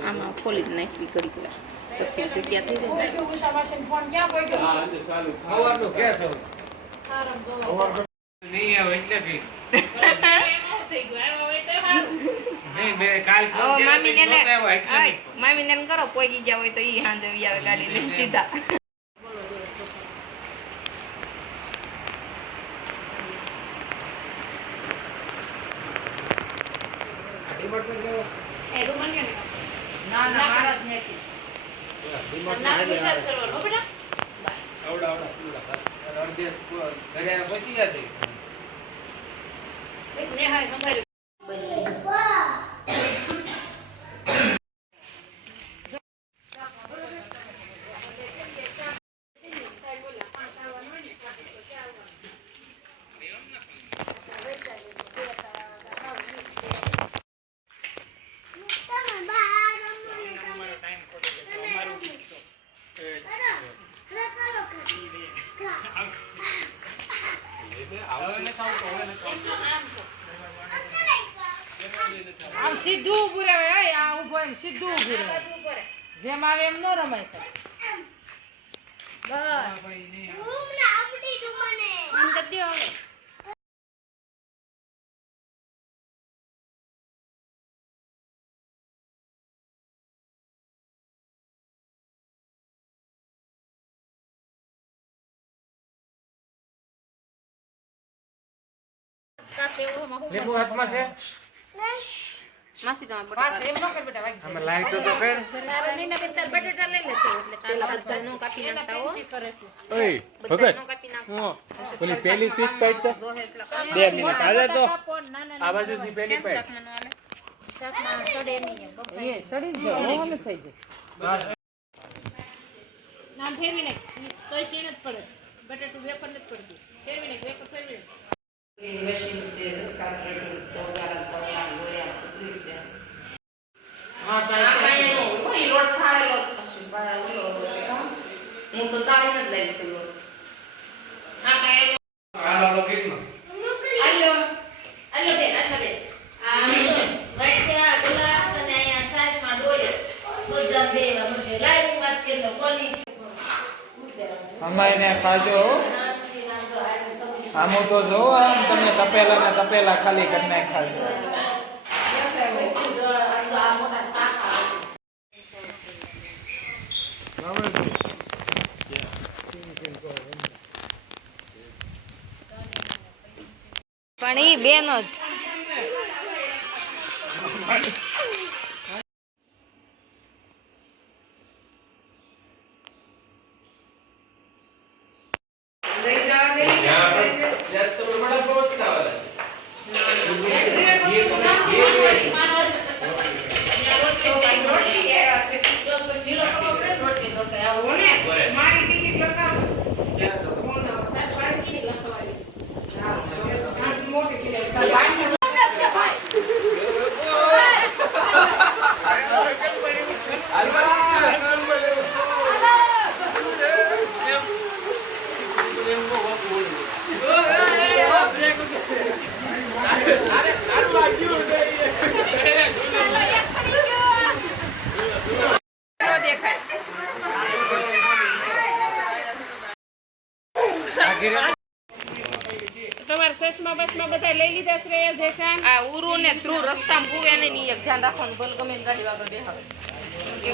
આમાં ફોલી નાખવી કરી પછી જગ્યા થઈ જાય મામી ને કરો પોગી ગયા હોય તો ઈ હાંજે આવે ગાડી લઈને સીધા સીધું ઉભું રહે આ ઉભો એમ સીધું ઉભું રહે જેમ આવે એમ ન રમાય બસ લીંબુ હાથમાં છે માસી તમે બટાકા અમે લાઈટ તો કર તારે લઈને બટાકા લઈ લેતો એટલે તારા બધા નો કાપી નાખતા હો ઓય ભગત ઓલી પેલી સ્વિચ પાઈટ તો 2 મિનિટ હાલે તો આ બાજુથી પેલી પાઈટ શાકમાં સડે નહીં એ સડી જાય ઓમ થઈ જાય નામ ફેરવીને તોય સીણ જ પડે બટાટું વેફર નથી પડતું ફેરવીને વેફર ફેરવીને મશીન છે કાપરેટ તો ચાલે તો આ લોયા ઉતરી છે હા કાઈ નો કોઈ લોટ છાળેલો પછી બાર ઓલો હું તો ચાલીને જ લઈ છું લોટ આ કાઈ આ લો કેટલો આલો બેન આશા બેન આ વચ્ચા ગ્લાસ અને અહીંયા સાસમાં ડોયા બધા દેવા મને લાઈવ વાત કેલો કોની અમાયને ખાજો આમો તો જો આમ તમે તપેલા ખાલી કરી નાખ્યા પણ ઈ બેનો જ તમારે ચશ્મા બસમાં બધા લઈ લીધા શ્રેયા જેશાન આ ઉરુ ને ધ્રુવ રસ્તામાં પૂવે ને એક ધ્યાન રાખવાનું ભલે ગમે ગાડી વાગર દેખાવે કે